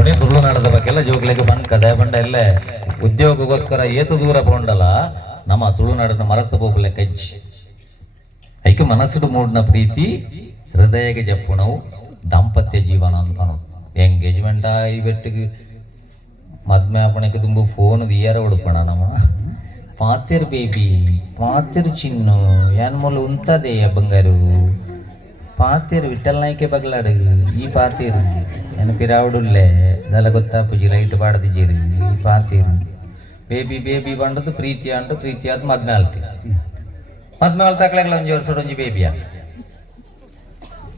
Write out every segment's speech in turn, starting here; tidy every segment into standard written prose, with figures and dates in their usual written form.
ಪುಣೆ ತುಳುನಾಡದ ಬಗ್ಗೆಲ್ಲ ಜೋಗ್ಲಿಕ್ಕೆ ಬಂದ್ ಕದೆ ಬಂಡ ಎಲ್ಲ ಉದ್ಯೋಗಕ್ಕೋಸ್ಕರ ಏತು ದೂರ ಪೋಂಡಲ್ಲ ನಮ್ಮ ತುಳುನಾಡನ್ನ ಮರತು ಹೋಗ್ಲೆ ಕಜ್ಜಿ ಐಕೆ ಮನಸ್ಸುಡು ಮೂಡ್ನ ಪ್ರೀತಿ ಹೃದಯಗೆ ಜಪ್ಪುಣವು ದಾಂಪತ್ಯ ಜೀವನ ಅಂತ ಎಂಗೇಜ್ಮೆಂಟ್ ಆಗಿ ಬೆಟ್ಟಿಗೆ ಮದ್ಮೆ ಆಪಣಕ್ಕೆ ತುಂಬ ಫೋನ್ ದಿಯಾರ ಉಡುಪಣ ನಮ್ಮ ಪಾತಿರ್ ಬೇಬಿ ಪಾತಿರ್ ಚಿನ್ನು ಏನ್ ಮೂಲ ಉಂತದೆ ಬಂಗಾರು ಪಾತಿರ್ ವಿಠಲ್ ನಾಯ್ಕೆ ಬಗ್ಲಾಡು ಈ ಪಾತಿರು ಏನು ಪಿರಾವುಡುಲ್ಲೆ ದಲ ಗೊತ್ತಾಪುಜಿ ಲೈಟ್ ಬಾಡದಿದ್ದೀರಿ ಈ ಪಾತಿರು ಬೇಬಿ ಬೇಬಿ ಬಂಡದು ಪ್ರೀತಿ ಅಂಡು ಪ್ರೀತಿ ಆದ ಮದ್ನಾಲ್ತಿ ತಕ್ಲಾಗಲ ಒಂಜಿ ವರ್ಷ ಒಂಜಿ ಬೇಬಿಯ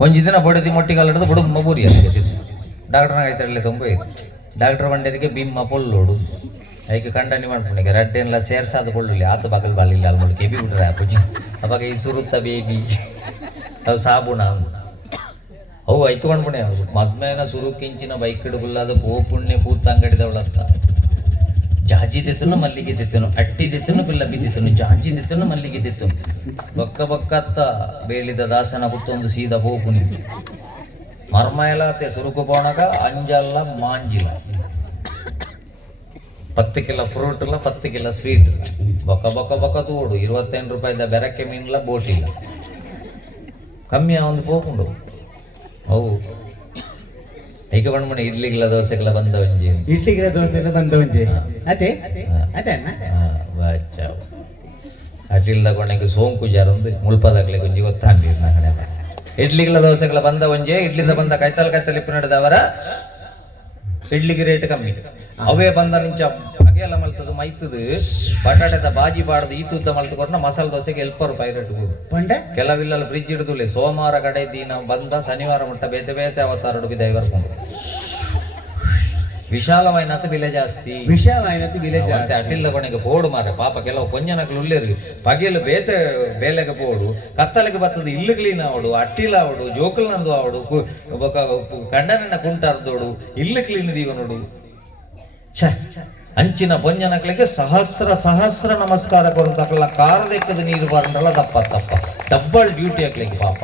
ಒಂಜಿ ದಿನ ಬಡದಿ ಮೊಟ್ಟಿಗಲ್ಲಡದು ಬುಡುಮ್ಮ ಬೂರಿ ಡಾಕ್ಟರ್ ಆಯ್ತಳ್ಳೆ ತುಂಬ ಡಾಕ್ಟರ್ ಬಂಡರಿಗೆ ಬಿಮ್ಮ ಪೊಲ್ಲೋಡು ಐಕೆ ಕಂಡನಿ ಮಾಡ್ಕೊಂಡಿಗೆ ರಡ್ಡೆಲ್ಲ ಸೇರ್ಸಾದ ಕೊಳ್ಳಲಿ ಆತ ಬಗಲ್ ಬಾಲಿಲ್ಲ ಅಲ್ಲಿ ನೋಡಿ ಕೆಬಿ ಬಿಟ್ರೆ ಅಪ್ಪುಜಿ ಅವಾಗ ಈ ಸುರುತ್ತ ಬೇಬಿ ಅವು ಸಾಬುಣ ಅವು ಐತು ಮಾಡ್ಬಿಣೆ ಮದ್ಮೇನ ಸುರುಕಿಂಚಿನ ಬೈಕ್ ಹಿಡುಗುಲ್ಲಾದ ಪೋಪುಣ್ಯ ಪೂತ ಅಂಗಡಿದವಳತ್ತ ಜಾಜಿ ದಿತ್ತನು ಮಲ್ಲಿಗೆ ದಿತ್ತನು ಅಟ್ಟಿ ದಿತ್ತನು ಪಿಲ್ಲ ಬಿದ್ದಿತ್ತನು ಜಾಜಿ ದಿತ್ತನು ಮಲ್ಲಿಗೆ ದಿತ್ತನು ಬೊಕ್ಕ ಬೊಕ್ಕತ್ತ ಬೇಳಿದ ದಾಸನ ಕುತ್ತೊಂದು ಸೀದಾ ಹೋಪುನಿ ಮರ್ಮಯಲತೆ ಸುರುಕು ಪೋಣಗ ಅಂಜಲ್ಲ ಮಾಂಜಿಲ 10 ಕಿಲೋ ಫ್ರೂಟ್ ಇಲ್ಲ 10 ಕಿಲೋ ಸ್ವೀಟ್ ಇಲ್ಲ ಬೊಕ್ಕ ಬೊಕ್ಕ ಬೊಕ್ಕ ತೂಡು 25 ರೂಪಾಯಿದ ಬೆರಕೆ ಮೀನಿಲ್ಲ ಬೋಟಿಲ್ಲ ಕಮ್ಮಿ ಒಂದು ಹೋಗುಂಡು ಅವು ಈಗ ಬಂದ್ಮಣಿ ಇಡ್ಲಿಗಿಲ್ಲ ದೋಸೆಗಳ ಬಂದವಂಜಿ ಇಡ್ಲಿಗಿಲ್ಲ ದೋಸೆಲ್ಲ ಬಂದವಂಜಿ ಅದೇ ಅದೇ ಅಟಿಲ್ದ ಕೊನೆಗೆ ಸೋಂಕು ಜಾರೊಂದು ಮುಳ್ಪದಾಗ್ಲಿ ಕೊಂಚಿ ಗೊತ್ತಾಂಡಿ ಇಡ್ಲಿಗಿಲ್ಲ ದೋಸೆಗಳ ಬಂದ ಒಂಜೆ ಇಡ್ಲಿಂದ ಬಂದ ಕೈತಲ್ ಇಪ್ಪು ನಡೆದವರ ಇಡ್ಲಿಗೆ ರೇಟ್ ಕಮ್ಮಿ ಅವೇ ಬಂದ ನಿಂಚ ಬಗೆಯಲ್ಲ ಮಲ್ತದು ಮೈತದು ಬಟಾಟದ ಬಾಜಿ ಬಾಡದು ಈ ತುದ್ದ ಮಲ್ತು ಕೊಟ್ಟ ಮಸಾಲೆ ದೋಸೆಗೆ 70 ರೂಪಾಯಿ ರೇಟ್ ಬಂಡೆ ಕೆಲವಿಲ್ಲ ಫ್ರಿಜ್ ಹಿಡಿದುಲೆ ಸೋಮವಾರ ಕಡೆ ದಿನ ಬಂದ ಶನಿವಾರ ಮುಟ್ಟ ಬೇತೆ ಬೇತೆ ಅವತ್ತಾರು ರೂಪಾಯಿ ದೈವರ್ಕೊಂಡು ವಿಶಾಲವಾಯಿನತ್ತು ಬೆಲೆ ಜಾಸ್ತಿ ವಿಶಾಲವಾಯಿನತ್ತು ಬೆಲೆ ಜಾಸ್ತಿ ಅಟಿಲ್ದ ಕೊನೆಗೆ ಬೋಡು ಮಾರೆ ಪಾಪ ಕೆಲವು ಕೊಂಜನಕ್ಲು ಉಳ್ಳೇರು ಪಗೆಲು ಬೇತೆ ಬೇಲೆಗೆ ಬೋಡು ಕತ್ತಲೆಗೆ ಬರ್ತದೆ ಇಲ್ಲು ಕ್ಲೀನ್ ಆವಡು ಅಟ್ಟಿಲ ಆವಡು ಜೋಕಲ್ ನಂದು ಆವಡು ಕಂಡನನ್ನ ಕುಂಟಾರ್ದೋಡು ಇಲ್ಲು ಕ್ಲೀನ್ ದೀವ ನೋಡು ಅಂಚಿನ ಪೊಂಜನಕ್ಲಿಗೆ ಸಹಸ್ರ ನಮಸ್ಕಾರ ಕೊರಂತಕ್ಕಲ್ಲ ಕಾರದೆಕ್ಕದ ನೀರು ಬಾರಂಡಲ್ಲ ತಪ್ಪ ಡಬ್ಬಲ್ ಡ್ಯೂಟಿ ಹಾಕ್ಲಿಕ್ಕೆ ಪಾಪ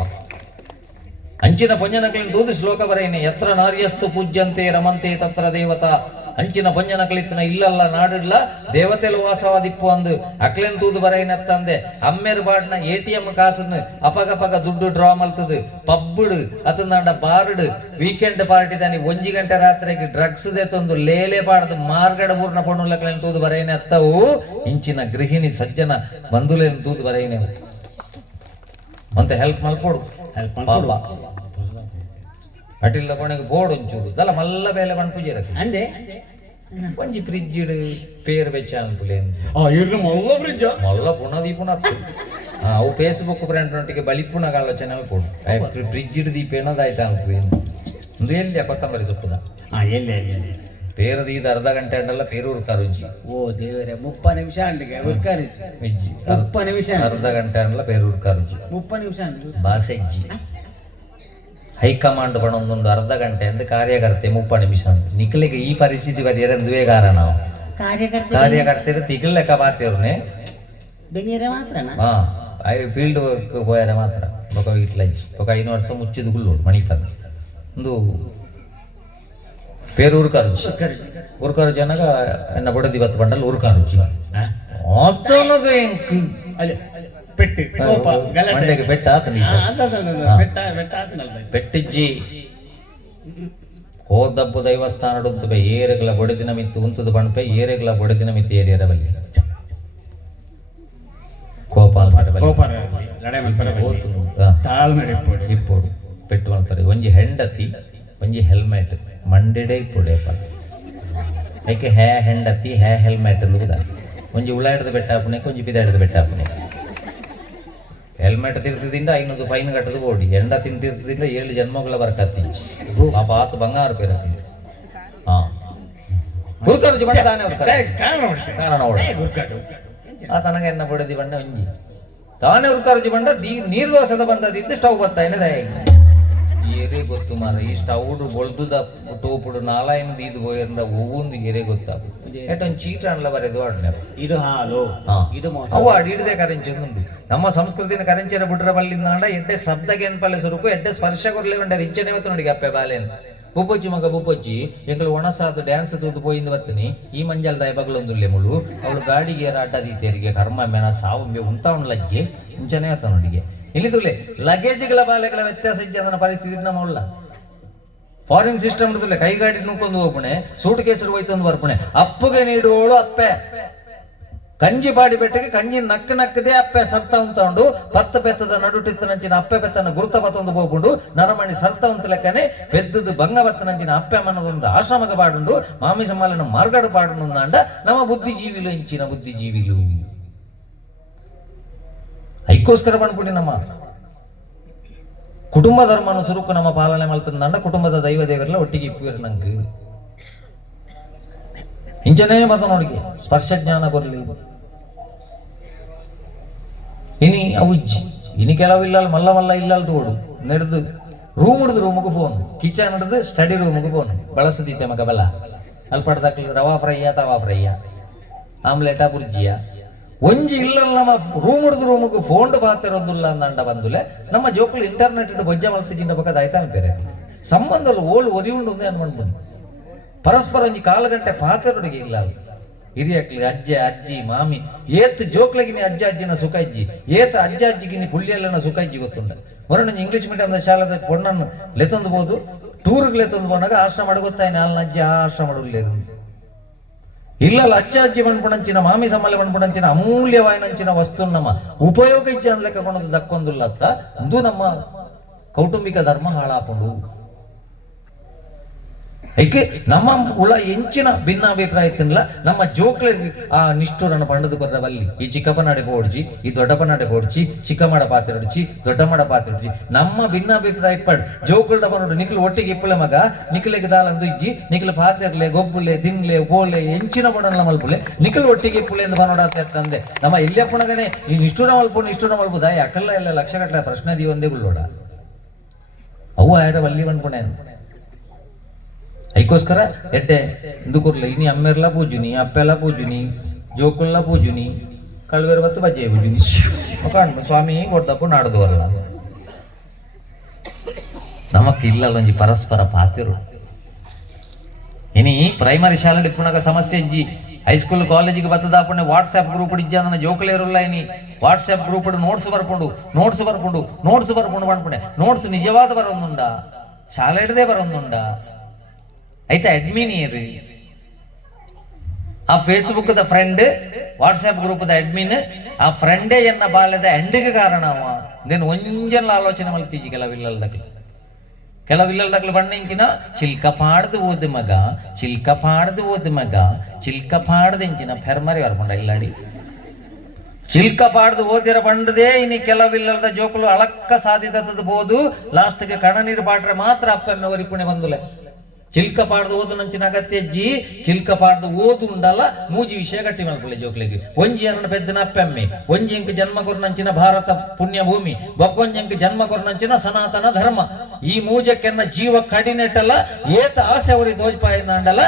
ಅಂಚಿನ ಪೊಂಜನಕ್ಲಿನ ತೂದು ಶ್ಲೋಕ ಬರೆಯನೆ ಯತ್ರ ನಾರ್ಯಸ್ತು ಪೂಜ್ಯಂತೆ ರಮಂತೆ ತತ್ರ ದೇವತಾ ಅಂಚಿನ ಪೊಂಜನಕ್ಲಿತ್ತಿನ ಇಲ್ಲಲ್ಲ ನಾಡಿಡ್ಲ ದೇವತೆಲು ವಾಸವಾದಿಪ್ಪು ಅಂದು ಅಕ್ಲೆನ್ ತೂದು ಬರೆಯನತ್ತ ಅಂದೆ ಅಮ್ಮೇರು ಬಾಡ್ನ ATM ಕಾಸನ್ನು ಅಪಗಪಗ ದುಡ್ಡು ಡ್ರಾ ಮಲ್ತದು ಪಬ್ಬುಡು ಅತಂದಾಂಡ ಬಾರ್ಡ್ ವೀಕೆಂಡ್ ಪಾರ್ಟಿ ದಾನಿ 1 ಗಂಟೆ ರಾತ್ರಿಗೆ ಡ್ರಗ್ಸ್ ದೇತೊಂದು ಲೇಲೆ ಬಾಡದು ಮಾರ್ಗಡ ಪೂರ್ಣ ಪೊಣ್ಣುಲಕ್ಲೆನ್ ತೂದು ಬರೆಯನತ್ತವು ಇಂಚಿನ ಗೃಹಿಣಿ ಸಜ್ಜನ ಬಂಧುಲೇನು ತೂದು ಬರೆಯನೆ ಮತ್ತೆ ಹೆಲ್ಪ್ ಮಲ್ಪೋಡು ಪಾಪ ಅಟಿಲ್ಲ ಕೊನೆಗೆ ಬೋರ್ಡ್ ಒಂಚೂರು ದಲ ಮಲ್ಲ ಬೇಲೆ ಬಣ್ಣ ಪೂಜೆ ಅಂದೆ ಒಂಜಿ ಫ್ರಿಜ್ ಇಡು ಪೇರು ಬೆಚ್ಚ ಅನ್ಪುಲೇನು ಮಲ್ಲ ಪುನಃ ದೀಪುನ ಅವು ಫೇಸ್ಬುಕ್ ಫ್ರೆಂಡ್ ನೊಟ್ಟಿಗೆ ಬಲಿಪುನ ಆಲೋಚನೆ ಕೊಡು ಫ್ರಿಜ್ ಇಡು ದೀಪ ಏನೋದಾಯ್ತಾ ಅನ್ಪುಲೇನು ಒಂದು ಎಲ್ಲಿ ಕೊತ್ತಂಬರಿ ಸೊಪ್ಪುನ ಪೇರದು ಇದು ಅರ್ಧ ಗಂಟೆ ಅಂಡಲ್ಲ ಪೇರು ಉರ್ಕಾರುಜ್ಜಿ ಓ ದೇವರೇ 30 ನಿಮಿಷ ಅಂಡಿಗೆ ಉರ್ಕಾರುಜ್ಜಿ 30 ನಿಮಿಷ ಅರ್ಧ ಗಂಟೆ ಅಂಡಲ್ಲ ಪೇರು ಉರ್ಕಾರುಜ್ಜಿ 30 ನಿಮಿಷ ಅಂಡಿ ಬಾಸೆಜ್ಜಿ ಹೈಕಮಾಂಡ್ ಬಣೊಂದೊಂದು ಅರ್ಧ ಗಂಟೆ ಅಂದು ಕಾರ್ಯಕರ್ತೆ 30 ನಿಮಿಷ ಅಂತ ನಿಖಲಿಗೆ ಈ ಪರಿಸ್ಥಿತಿ ಬರೆಯರಂದುವೇ ಕಾರಣ ನಾವು ಕಾರ್ಯಕರ್ತೆರು ತಿಗಲ್ ಲೆಕ್ಕ ಬಾರ್ತಿಯವ್ರನ್ನೇ ಹಾ ಫೀಲ್ಡ್ ವರ್ಕ್ ಹೋಯಾರ ಮಾತ್ರ ఒక వీటిలో ఒక 5 ವರ್ಷ ಮುಚ್ಚಿದ ಗುಲ್ಲೋಡು ಮಣಿಪದ ಒಂದು పేరు ఊరుకారు జనగ ఎన్న బొడది బత్ బండలు ఊరుకారు ಮಂಡೆಗೆ ಬೆಟ್ಟ ಪೆಟ್ಟಿಜ್ಜಿ ಹೋದಬ್ಬು ದೈವಸ್ಥಾನ ಏರೆಗಳ ಬೊಡೆದಿನ ಮಿತ್ತು ಉಂತದ ಬಣ್ಪೆ ಏರೆಗಳ ಬೊಡೆದಿನ ಮಿತ್ತು ಏರಿಯರ ಬಲ್ಲಿ ಇಪ್ಪೋಡು ಪೆಟ್ಟು ಮಾಡ್ತಾರೆ ಒಂಜಿ ಹೆಂಡತಿ ಒಂಜಿ ಹೆಲ್ಮೆಟ್ ಮಂಡೆಡೆ ಇಪ್ಪೋಡು ಏಕೆ ಹೇ ಹೆಂಡತಿ ಹೇ ಹೆಲ್ಮೆಟ್ ಅನ್ನುವುದ ಒಂಜಿ ಉಳ ಹಿಡಿದು ಬೆಟ್ಟ ಹಾಪುನೆ ಒಂಜಿ ಪಿದ ಹಿಡಿದು ಬೆಟ್ಟ ಹಾಪುನೆ ಹೆಲ್ಮೆಟ್ ತಿರ್ತದಿಂದ 500 ಫೈನ್ ಕಟ್ಟದು ಓಡಿ ಎಂಡ ತಿಂತಿರ್ತದಿಂದ 7 ಜನ್ಮಗಳ ಬರ್ಕತ್ತಿ ಆ ಪಾತ್ ಬಂಗಾರ ಪೇರ ಹಾ ಗುರುಕರ್ಜಿ ಬಂಡ ತಾನೇ ಕಾರಣ ತನಗ ಎನ್ನ ಬಡದಿ ಬಂಡ ಒಂಜಿ ತಾನೇ ಉರ್ಕಾರ್ಜಿ ಬಂಡ ನೀರು ದೋಸದ ಬಂದದಿದ್ದು ಸ್ಟವ್ ಬತ್ತಾಯಿನ ದಯ ಏರೇ ಗೊತ್ತು ಮಾರ ಈ ಸ್ಟವ್ ಬೊಳ್ದುದ ಟೋಪುಡು ನಾಲಾಯನದ ಇದು ಹೋಯಂದ ಒವ್ವೊಂದು ಏರೇ ಗೊತ್ತಾಗು ಎಷ್ಟೊಂದು ಚೀಟ ಅನ್ಲ ಬರೆದು ಆಡ್ನೆ ಇದು ಹಾಲು ಇದು ಅವು ಅಡಿಡದೆ ಕರೆಂಚಿ ಒಂದು ನಮ್ಮ ಸಂಸ್ಕೃತಿನ ಕರೆಂಚಿನ ಬಿಟ್ರ ಬಲ್ಲಿಂದ ಎಡ್ಡೆ ಶಬ್ದಗೆ ಎನ್ಪಲ್ಲೆ ಸುರುಕು ಎಡ್ಡೆ ಸ್ಪರ್ಶ ಕೊರ್ಲೆ ಉಂಡ ರಿಂಚನೆ ಹೊತ್ತು ನೋಡಿ ಅಪ್ಪೆ ಬಾಲೇನು ಬುಪ್ಪೊಚ್ಚಿ ಮಗ ಬುಪ್ಪೊಚ್ಚಿ ಎಂಗಳು ಒಣಸಾದ ಡ್ಯಾನ್ಸ್ ತೂದು ಪೋಯಿಂದ ಬತ್ತನಿ ಈ ಮಂಜಲ್ದಾಯ ಬಗಲೊಂದುಲ್ಲೆ ಮುಳು ಅವಳು ಗಾಡಿಗೆ ಅಡ್ಡ ದೀತೆಯರಿಗೆ ಕರ್ಮ ಮೇನ ಸಾವು ಉಂಟ ಲಜ್ಜೆ ಮುಂಚೆನೆ ಆತ ನೋಡಿಗೆ ಇಲ್ಲಿದುಲೆ ಲಗೇಜ್ಗಳ ಬಾಲೆಗಳ ವ್ಯತ್ಯಾಸ ಇಜ್ಜೆ ಅದನ್ನ ಪರಿಸ್ಥಿತಿ ನಮ್ಮ ಉಳ್ಳ ಫಾರಿನ್ ಸಿಸ್ಟಮ್ ಇರುದಿಲ್ಲ ಕೈಗಾಡಿ ನುಕ್ಕೊಂದು ಹೋಗ್ಪಣೆ ಸೂಟ್ ಕೇಸರು ಹೋಯ್ತೊಂದು ಬರ್ಪಣೆ ಅಪ್ಪಗೆ ನೀಡುವಳು ಅಪ್ಪೆ ಕಂಜಿ ಬಾಡಿ ಬೆಟ್ಟಗೆ ಕಂಜಿ ನಕ್ಕ ನಕ್ಕದೇ ಅಪ್ಪೆ ಸರ್ತ ಉಂಟು ಪತ್ತ ಬೆತ್ತದ ನಡುಟಿತ್ತನಂಚಿನ ಅಪ್ಪೆ ಬೆತ್ತನ ಗುರುತ ಬತ್ತೊಂದು ಹೋಗ್ಕೊಂಡು ನರಮಣಿ ಸರ್ತ ಉಂಟ ಲೆಕ್ಕನೆ ಬೆದ್ದದು ಭಂಗ ಬತ್ತನಂಚಿನ ಅಪ್ಪೆ ಮನದೊಂದು ಆಶ್ರಮಗ ಬಾಡುಂಡು ಮಾಮಿಸ ಮಾಲಿನ ಮಾರ್ಗಡು ಬಾಡುಂಡು ಅಂಡ ನಮ್ಮ ಬುದ್ಧಿಜೀವಿಲು ಇಂಚಿನ ಬುದ್ಧಿಜೀವಿಲು ಐಕೋಸ್ಕರ ಬಂದ್ಬಿಡಿ ನಮ್ಮ ಕುಟುಂಬ ಧರ್ಮನ ಸುರುಕು ನಮ್ಮ ಪಾಲನೆ ಮಲ್ತಂದ ಕುಟುಂಬದ ದೈವ ದೇವರೆಲ್ಲ ಒಟ್ಟಿಗೆ ಇಪ್ಪುವರು ನಂಗೆ ಇಂಚನೇ ಮತ ನೋಡಿಗೆ ಸ್ಪರ್ಶ ಜ್ಞಾನ ಕೊರಲಿ ಇನಿ ಅವುಜ್ಜಿ ಇನಿ ಕೆಲವಿಲ್ಲ ಮಲ್ಲ ಮಲ್ಲ ಇಲ್ಲಲ್ದು ಓಡು ನಡೆದು ರೂಮ್ ಹಿಡಿದು ರೂಮ್ಗೆ ಫೋನ್ ಕಿಚನ್ ಹಿಡಿದು ಸ್ಟಡಿ ರೂಮ್ಗೆ ಫೋನ್ ಬಳಸದೀತೆ ಮಗ ಬಲ ಅಲ್ಪಡ್ದಾಕ್ಲಿ ರವಾ ಫ್ರೈಯ ತವಾ ಫ್ರೈಯ ಆಮ್ಲೆಟ ಬುರ್ಜಿಯ ಒಂಜಿ ಇಲ್ಲಲ್ಲ ನಮ್ಮ ರೂಮ್ ಹಿಡಿದು ರೂಮ್ಗೆ ಫೋನ್ ಬಾತಿರೋದಿಲ್ಲ ಅಂದ ಬಂದುಲೆ ನಮ್ಮ ಜೋಕುಲು ಇಂಟರ್ನೆಟ್ ಇಟ್ಟು ಬೊಜ್ಜ ಮಲ್ತಿಜಿಂದ ಬಕ್ಕದ ಆಯ್ತಾ ಬೇರೆ ಸಂಬಂಧಗಳು ಓಳು ಒರಿ ಉಂಡು ಅನ್ಕೊಂಡ್ಬಂದು ಪರಸ್ಪರ ಒಂಜಿ ಕಾಲು ಗಂಟೆ ಪಾತ್ರೊಡಿಗೆ ಇಲ್ಲ ಹಿರಿಯಕ್ಲಿ ಅಜ್ಜೆ ಅಜ್ಜಿ ಮಾಮಿ ಏತ್ ಜೋಕ್ಲಗಿನಿ ಅಜ್ಜ ಅಜ್ಜಿನ ಸುಖ ಇಜ್ಜಿ ಏತ ಅಜ್ಜ ಅಜ್ಜಿಗಿನಿ ಪುಳ್ಳಿಯಲ್ಲನ ಸುಖ ಇಜ್ಜಿ ಗೊತ್ತುಂಡ ಮೊರಣ ಇಂಗ್ಲಿಷ್ ಮೀಡಿಯಂ ಶಾಲೆದ ಪೊಣ್ಣನ್ನು ಲೆತ್ತೊಂದು ಬೋದು ಟೂರ್ಗೆ ಲೆತ್ತೊಂದು ಬಂದಾಗ ಆಶ್ರಮ ಗೊತ್ತಾಯಿ ನಾಲ್ನ ಅಜ್ಜಿ ಆ ಆಶ್ರಮ ಅಡುಲ್ಲೇರು ಇಲ್ಲಲ್ಲ ಅಜ್ಜ ಅಜ್ಜಿ ಬಂದ್ಬಿಡಂಚಿನ ಮಾಮಿ ಸಮ್ಮಲೆ ಬಂದ್ಬಿಡಂಚಿನ ಅಮೂಲ್ಯವಾಯಿನಂಚಿನ ವಸ್ತು ನಮ್ಮ ಉಪಯೋಗ ಇಜ್ಜ ಅನ್ಲೆಕ್ಕ ಕೊಂಡದು ದಕ್ಕೊಂದಿಲ್ಲ ಅತ್ತ ಇದು ನಮ್ಮ ಕೌಟುಂಬಿಕ ಧರ್ಮ ಹಾಳಾಕೊಂಡು ಏಕೆ ನಮ್ಮ ಉಳ ಎಂಚಿನ ಭಿನ್ನಾಭಿಪ್ರಾಯ ತಿನ್ನಲ್ಲ ನಮ್ಮ ಜೋಕ್ಲೆ ಆ ನಿಷ್ಠುರನ್ನು ಬಂಡದು ಬರಬಲ್ಲಿ ಈ ಚಿಕ್ಕಪ್ಪನಾಡೆ ಬೋಡ್ಜಿ ಈ ದೊಡ್ಡಪ್ಪನಾಡೆ ಬೋಡ್ಜಿ ಚಿಕ್ಕಮ್ಮಡ ಪಾತ್ರೆಡ್ಜಿ ದೊಡ್ಡಮ್ಮಡ ಪಾತ್ರೆಡ್ಜಿ ನಮ್ಮ ಭಿನ್ನಾಭಿಪ್ರಾಯ ಪಡ್ ಜೋಕುಲ್ಡ ಬಂದು ನಿಕ್ಲು ಒಟ್ಟಿಗೆ ಇಪ್ಪಳೆ ಮಗ ನಿಕ್ಲೆಗೆ ದಾಲಂದು ಇಜ್ಜಿ ನಿಕ್ಲು ಪಾತ್ರೆರ್ಲೆ ಗೊಬ್ಬುಲೆ ತಿನ್ಲೆ ಬೋಲೆ ಎಂಚಿನ ಬಡಲ್ಲ ಮಲ್ಪುಲೆ ನಿಕ್ಲು ಒಟ್ಟಿಗೆ ಇಪ್ಪಳೆ ಎಂದು ಬನೋಡಾತ ತಂದೆ ನಮ್ಮ ಇಲ್ಲಪ್ಪಣಗನೆ ಈ ನಿಷ್ಠುರ ಮಲ್ಪುದ ಯಾಕಲ್ಲ ಎಲ್ಲ ಲಕ್ಷಗಟ್ಟಲೆ ಪ್ರಶ್ನೆ ದಿ ಒಂದೇ ಗುಳ್ಳೋಡ ಅವು ಆಡ ಬಲ್ಲಿ ಬಂದ್ಪುಣೆ ಐಕೋಸ್ಕರ ಎಡ್ಡೆ ಇಂದುಕೂರ್ಲ ಇನಿ ಅಮ್ಮೆರ್ಲ ಪೂಜುನಿ ಅಪ್ಪೆಲ್ಲ ಪೂಜುನಿ ಜೋಕುಲ್ಲ ಪೂಜುನಿ ಕಳ್ವೇರು ಬತ್ತು ಬಜ್ಜೆ ಪೂಜುನಿ ಕಾಣ್ಬು ಸ್ವಾಮಿ ಕೊಡ್ದಪ್ಪು ನಾಡ್ದವರಲ್ಲ ನಮಕ್ ಇಲ್ಲಲ್ಲ ಒಂಜಿ ಪರಸ್ಪರ ಪಾತಿರು ಇನಿ ಪ್ರೈಮರಿ ಶಾಲೆ ಇಪ್ಪುನಾಗ ಸಮಸ್ಯೆ ಇಜ್ಜಿ ಹೈಸ್ಕೂಲ್ ಕಾಲೇಜಿಗೆ ಬತ್ತದಾಪಣೆ ವಾಟ್ಸ್ಆಪ್ ಗ್ರೂಪ್ ಇಜ್ಜ ನನ್ನ ಜೋಕುಲೇರುಲ್ಲ ಇನಿ ವಾಟ್ಸ್ಆಪ್ ಗ್ರೂಪ್ ನೋಟ್ಸ್ ಬರ್ಕೊಂಡು ಮಾಡ್ಪಣೆ ನೋಟ್ಸ್ ನಿಜವಾದ ಬರೋದುಂಡ ಶಾಲೆ ಹಿಡದೆ ಬರೋದುಂಡ ಐತೆ ಅಡ್ಮಿನ್ ಏರು ಆ Facebook the friend WhatsApp group the admin ಆ ಫ್ರೆಂಡೇ ಎನ್ನ ಬಾಲ್ಯದ ಎಂಡಿಗೆ ಕಾರಣ ಅವ ದೇನು ಒಂಜನ ಆಲೋಚನೆ ಮಲ್ತೀಜಿ ಕೆಲವಿಲ್ಲದಕ್ಲು ಬಣ್ಣಂಕಿನ ಚಿಲ್ಕ ಪಾಡ್ದು ಓದ್ ಮಗ ಚಿಲ್ಕ ಪಾಡ್ದಿಂಚಿನ ಫೆರ್ಮರಿ ಬರ್ಕೊಂಡ ಇಲ್ಲಾಡಿ ಚಿಲ್ಕ ಪಾಡ್ದು ಓದಿರ ಬಂಡದೇ ಇನಿ ಕೆಲವಿಲ್ಲದ ಜೋಕುಲು ಅಳಕ್ಕ ಸಾಧ್ಯತದ ಬೋದು ಲಾಸ್ಟ್ಗೆ ಕಣ ನೀರು ಪಾಡ್ರೆ ಮಾತ್ರ ಅಪ್ಪೆಮ್ಮೆ ಒರಿಪುಣೆ ಬಂದುಲೆ ಚಿಲ್ಕ ಪಾಡ್ದು ಓದು ನಂಚಿನ ಅಗತ್ಯ ಅಜ್ಜಿ ಚಿಲ್ಕ ಪಾಡ್ದು ಓದು ಉಂಡಲ್ಲ ಮೂಜಿ ವಿಷಯ ಗಟ್ಟಿ ಮಲ್ಪುಳೆ ಜೋಕ್ಲಿಗೆ ಒಂಜಿ ಅನ್ನ ಪೆದ್ದನ ಅಪ್ಪೆಮ್ಮೆ ಒಂಜಿ ಎಂಕ್ ಜನ್ಮ ಕೊರ್ನಂಚಿನ ಭಾರತ ಪುಣ್ಯ ಭೂಮಿ ಬಕ್ಕೊಂಜಂಕ್ ಜನ್ಮ ಕೊರ್ನಂಚಿನ ಸನಾತನ ಧರ್ಮ ಈ ಮೂಜಕ್ಕೆನ್ನ ಜೀವ ಕಡಿನೆಟ್ಟಲ್ಲ ಏತ ಆಸೆ ಅವರಿ ದೋಜ್ಪಾಯಿಂದ ಅಂಡಲ್ಲ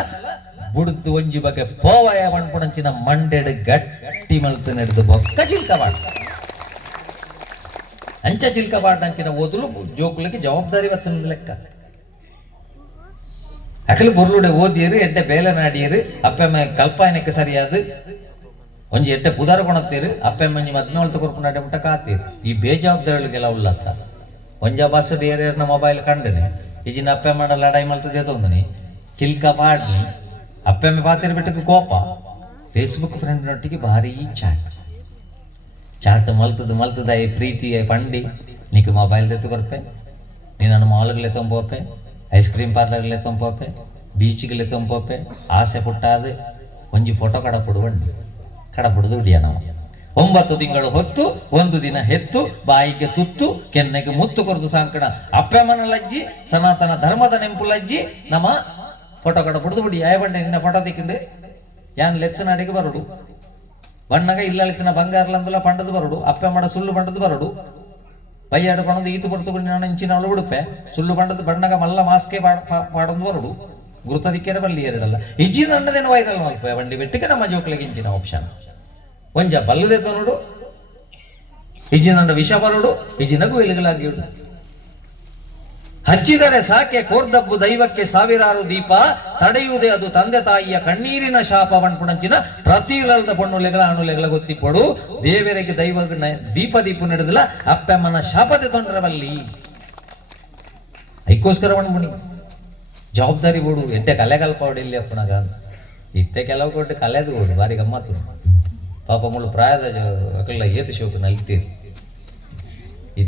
ಬುಡ್ದು ಒಂಜಿ ಬಗ್ಗೆ ಪೋವಯ ಬಣ್ಪುಣಂಚಿನ ಮಂಡೆಡ್ ಗಟ್ಟಿ ಮಲ್ತು ನಡೆದು ಬೊಕ್ಕ ಚಿಲ್ಕ ಪಾಡ್ ಅಂಚ ಚಿಲ್ಕ ಪಾಡ್ನಂಚಿನ ಓದಲು ಜೋಕ್ಲಿಗೆ ಜವಾಬ್ದಾರಿ ಬತ್ತನ ಲೆಕ್ಕ ಅಕಲು ಬೊರ್ಲುಡೆ ಓದಿಯರು ಎಡ್ಡೆ ಬೇಲೆ ನಾಡಿಯರು ಅಪ್ಪೆಮ್ಮ ಕಲ್ಪಾಯನಕ್ಕೆ ಸರಿಯಾದ ಒಂಜಿ ಎಡ್ಡೆ ಪುದಾರ ಕೊಣತ್ತೀರು ಅಪ್ಪೆಮ್ಮಂಜಿ ಮದ್ನೋಳ್ತು ಕೊರ್ಪು ನಾಡೆ ಮುಟ್ಟ ಕಾತೀರು ಈ ಬೇಜವಾಬ್ದಾರಿಗಳಿಗೆಲ್ಲ ಉಳ್ಳತ್ತ ಒಂಜ ಬಸ್ ಏರಿಯರ್ನ ಮೊಬೈಲ್ ಕಂಡನೆ ಈಜಿನ ಅಪ್ಪೆಮ್ಮನ ಲಡಾಯಿ ಮಲ್ತದೆ ತೊಂದನಿ ಚಿಲ್ಕ ಪಾಡ್ನಿ ಅಪ್ಪೆಮ್ಮೆ ಪಾತಿರ ಬಿಟ್ಟಕ್ಕೆ ಕೋಪ ಫೇಸ್ಬುಕ್ ಫ್ರೆಂಡ್ನೊಟ್ಟಿಗೆ ಭಾರಿ ಚಾಟ್ ಮಲ್ತದ ಈ ಪ್ರೀತಿ ಪಂಡಿ ನೀಕು ಮೊಬೈಲ್ ತೆತ್ತು ಕೊರ್ಪೆ ನೀನು ಮಾಲ್ಗಳೇ ತೊಂಬೋಪೆ ಐಸ್ ಕ್ರೀಮ್ ಪಾರ್ಲರ್ಲೆ ತೊಂಪೋಪೆ ಬೀಚ್ಗೆ ತೊಂಪೋಪೆ ಆಸೆ ಪುಟ್ಟಾದ ಒಂಜಿ ಫೋಟೋ ಕಡಪುಡುದು ಹಿಡಿಯ ನಾವು 9 ತಿಂಗಳು ಹೊತ್ತು ಒಂದು ದಿನ ಹೆತ್ತು ಬಾಯಿಗೆ ತುತ್ತು ಕೆನ್ನೆಗೆ ಮುತ್ತು ಕೊರದು ಸಾಂಕಣ ಅಪ್ಪೆಮ್ಮನಲ್ಲಜ್ಜಿ ಸನಾತನ ಧರ್ಮದ ನೆಂಪುಲಜ್ಜಿ ನಮ್ಮ ಫೋಟೋ ಕಡಪುಡುದು ಬಿಡಿ ಆಯ ಬಂಡೆ ನಿನ್ನ ಫೋಟೋ ತಿಕ್ಕಿಂಡು ಯಾನ್ ಲೆತ್ತ ನಾಡಿಗೆ ಬರಡು ಬಣ್ಣಗ ಇಲ್ಲಳಿತಿನ ಬಂಗಾರಲಂದುಲ ಪಂಡದು ಬರಡು ಅಪ್ಪೆಮ್ಮಡ ಸುಳ್ಳು ಪಂಡದು ಬರಡು ಬೈಯಾಡು ಪಣದು ಈತು ಬರ್ತುಕೊಂಡು ನಾನು ಇಂಚಿನ ಅವಳು ಬಿಡುಪೆ ಸುಳ್ಳು ಬಂಡದ ಬಣ್ಣಗ ಮಲ್ಲ ಮಾಸ್ಕೆ ಪಾಡೊಂದು ಬರಡು ಗುರುತದಿಕ್ಕೇನೆ ಬಲ್ಲಿ ಎರಡಲ್ಲ ಇಜ್ಜಿನ ಅನ್ನದೇನು ವೈರಲ್ ಮಲ್ಪೆ ಬಂಡಿ ಬಿಟ್ಟಿಗೆ ನಮ್ಮ ಜೋಕ್ಲಿಗೆ ಇಂಚಿನ ಆಪ್ಷನ್ ಒಂಜ ಬಲ್ಲುದೆತ್ತ ನೋಡು ಇಜ್ಜಿನ ವಿಷ ಬರಡು ಇಜ್ಜಿನಗೂ ಎಲಿಗಳಾಗಿ ಹಚ್ಚಿದರೆ ಸಾಕೆ ಕೋರ್ದಬ್ಬು ದೈವಕ್ಕೆ ಸಾವಿರಾರು ದೀಪ ತಡೆಯುವುದೇ ಅದು ತಂದೆ ತಾಯಿಯ ಕಣ್ಣೀರಿನ ಶಾಪ ಪಂಪುಣಂಚಿನ ಪ್ರತಿಲದ ಪಣ್ಣುಲೆಗಳ ಅಣುಲೆಗಳ ಗೊತ್ತಿಪ್ಪಡು ದೇವರಿಗೆ ದೈವ ದೀಪ ನಡೆದಿಲ್ಲ ಅಪ್ಪಮ್ಮನ ಶಾಪತೆ ತೊಂದ್ರವಲ್ಲಿ ಐಕೋಸ್ಕರ ಬಣ್ಮುಣಿ ಜವಾಬ್ದಾರಿ ಬೋಡು ಎಡ್ಡೆ ಕಲೆ ಕಲ್ಪಾವಡಿ ಇಲ್ಲಿ ಅಪ್ಪನಾಗ ಇತ್ತೆ ಕೆಲವು ಕೊಟ್ಟು ಕಲೆದು ಬೋಡು ಬಾರಿ ಗಮ್ಮತ್ತು ಪಾಪ ಮುಳ್ಳು ಪ್ರಾಯದ ಅಕಲ್ಲ ಏತು ಶೋಕ ನಲ್ತೀರಿ